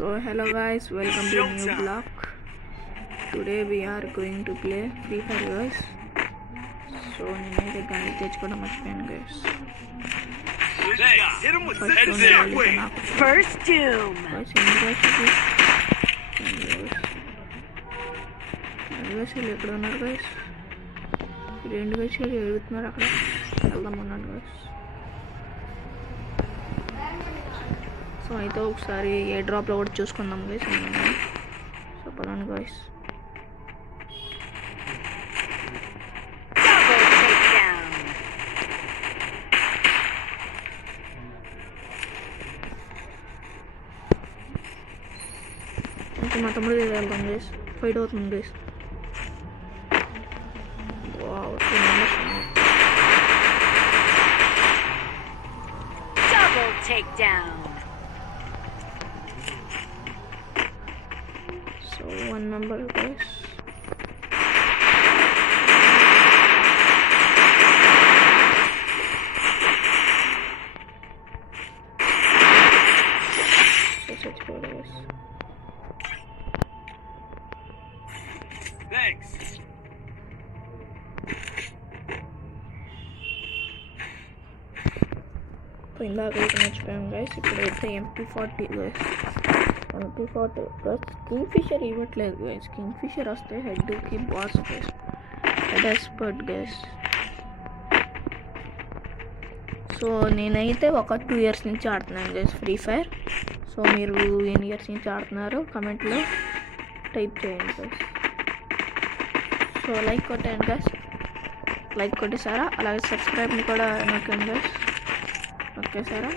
So hello guys, welcome to a new vlog. Today we are going to play Free Fire guys. So నేనైతే గన్ తెచ్చుకోవడం మర్చిపోయాను guys. First doom. ఎక్కడ ఉన్నారు guys? రెండు గచ్చాలు ఎడుగుతున్నారు అక్కడ. వెళ్దాం ఉన్నాను guys. సో అయితే ఒకసారి ఏ డ్రాప్లో కూడా చూసుకుందాం గైస్. సో పలాను గైస్. మా తమ్ముడు వెళ్దాం గైస్. ఫైట్ అవుతుంది guys. Double takedown. So one member guys. Let's go guys. Thanks. So ఇందాక అయితే మర్చిపోయాం గైస్. ఇప్పుడైతే MP40 guys. MP40 plus Kingfisher ఇవ్వట్లేదు గైస్. కింగ్ఫిషర్ వస్తే హెడ్కి boss guys. Head expert guys. So నేనైతే ఒక 2 years నుంచి ఆడుతున్నాను గైస్ ఫ్రీ ఫైర్. సో మీరు ఎన్ని ఇయర్స్ నుంచి ఆడుతున్నారు కమెంట్లో టైప్ చేయండి గైస్. సో లైక్ కొట్టండి గైస్. లైక్ కొట్టేసారా? అలాగే సబ్స్క్రైబ్ని కూడా నొక్కండి గైస్. నొక్కేసారా?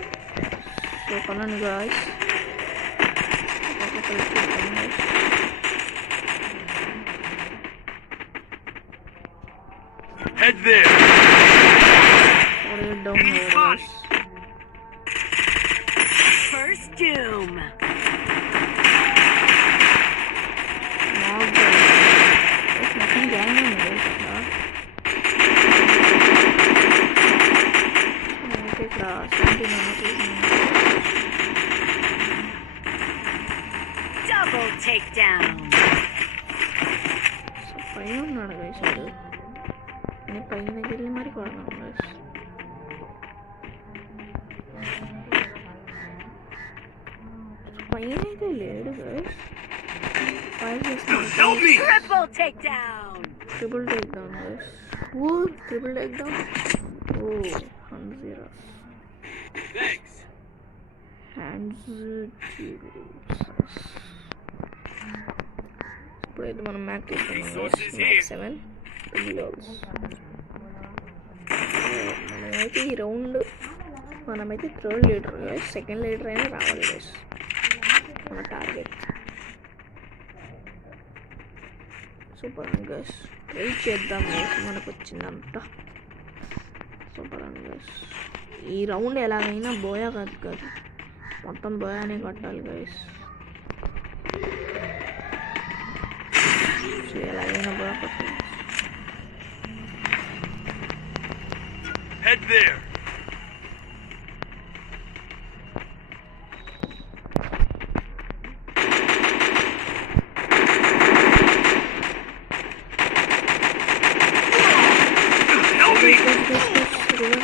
సో కొనండి guys. Head there. Down there guys. First doom. Now guys. There's nothing going on guys. Double takedown. So పైన ఉన్నాడు గైస్. వాడు నేను పైన వెళ్ళి మరి కొడతాను గైస్. పైన అయితే లేడు guys. Help me. Triple takedown. Triple takedown guys. ఓ ట్రిపుల్ టేక్ డౌన్. ఓ hands zeros. Thanks. Hands zeros. ఇప్పుడైతే మనం మ్యాక్ తీసుకున్నాం గైస్. మ్యాక్ 7 రిలోడ్స్. మనమైతే ఈ రౌండ్ మనమైతే third leader guys. Second leader అయినా రావాలి గైస్. మన target. Super and guys. Try చేద్దాం గైస్ మనకు వచ్చిందంతా. Super and guys. ఈ రౌండ్ ఎలాగైనా బోయా కాదు మొత్తం బోయానే కొట్టాలి గైస్. సో ఎలాగైనా బోయా కొట్టాలి. Head there. Help me. First doom.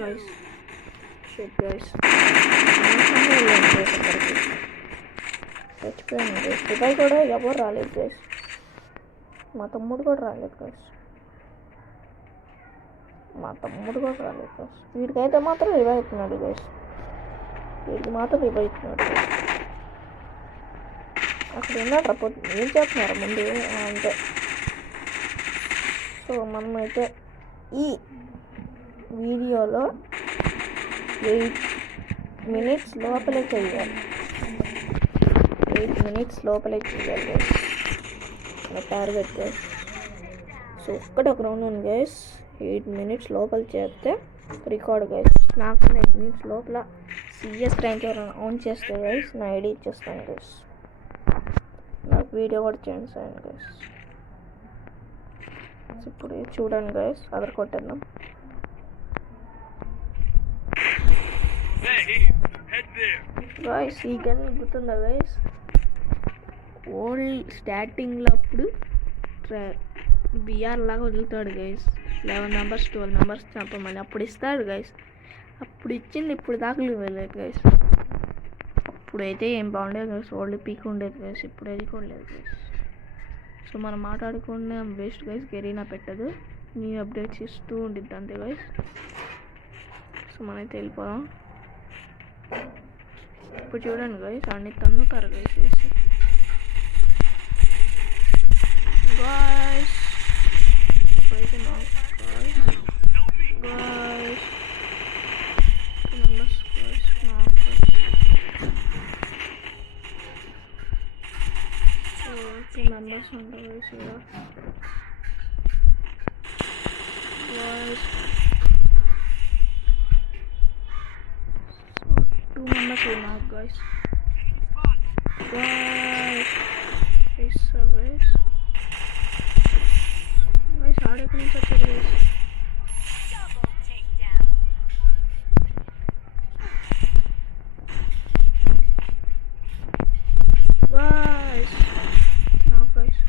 guys. Shit guys. చచ్చిపోయాను గైస్. రివైవ్ కూడా ఎవరు రాలేదు గైస్. మా తమ్ముడు కూడా రాలేదు గైస్. వీడికైతే మాత్రం రివైవ్ అవుతున్నాడు గైస్. వీడికి మాత్రం రివైవ్ అవుతున్నాడు గైస్. అక్కడ ఉన్నాడు రపోతు. ఏం చేస్తున్నారు ముందు అంటే. సో మనమైతే ఈ వీడియోలో 8 minutes లోపలే చేయాలి. 8 minutes లోపలే చేయాలి గైస్. నా టార్గెట్ గైస్. సో ఒక్కటి ఒక రౌండ్ ఉంది గైస్. 8 minutes లోపల చేస్తే రికార్డ్ గైస్. నాకు 8 minutes లోపల సిఎస్ ర్యాంక్ ఆన్ చేస్తే గైస్ నా ఐడి ఇచ్చేస్తాను గైస్. నాకు వీడియో కూడా చేయండి గైస్. ఇప్పుడు చూడండి గైస్. అదర్ కొట్టేద్దాం. గాయస్ ఈ గన్ గుర్తుందా గాయస్ ఓల్డ్ స్టార్టింగ్లో అప్పుడు బిఆర్ లాగా వదులుతాడు గైస్ 11 మెంబర్స్ 12 మెంబర్స్ చంపమని అప్పుడు ఇస్తాడు గైస్ అప్పుడు ఇచ్చింది ఇప్పుడు దాకా వెళ్ళలేదు గైస్ అప్పుడైతే ఏం బాగుండేది గైస్ ఓల్డ్ పీక్ ఉండేది గైస్ ఇప్పుడు అది కూడా లేదు గైస్ సో మనం మాట్లాడుకునే వేస్ట్ గైస్ గెరీనా పెట్టదు నీ అప్డేట్స్ ఇస్తూ ఉండిద్ది అంతే గైస్ సో మనమైతే వెళ్ళిపోదాం ఇప్పుడు చూడండి గైస్ అన్ని తన్నుతారు గైస్ వేసి గాయస్ ఇప్పుడైతే నాకు గాయస్ మెంబర్స్ గాయస్ నాకు మెంబర్స్ ఉంటారు గైస్ గాయస్ 2 members ఉన్నాయి గాయస్ గాయస్ గైస్ గైస్ ఆడెక్కడి నుంచి వచ్చారు గైస్ Double takedown. గైస్ నా గైస్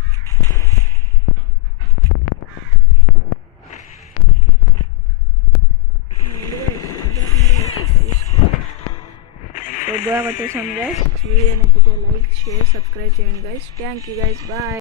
సో బాగా వచ్చేసాం గైస్ వీడియో నచ్చితే లైక్ షేర్ సబ్స్క్రైబ్ చేయండి guys thank you guys bye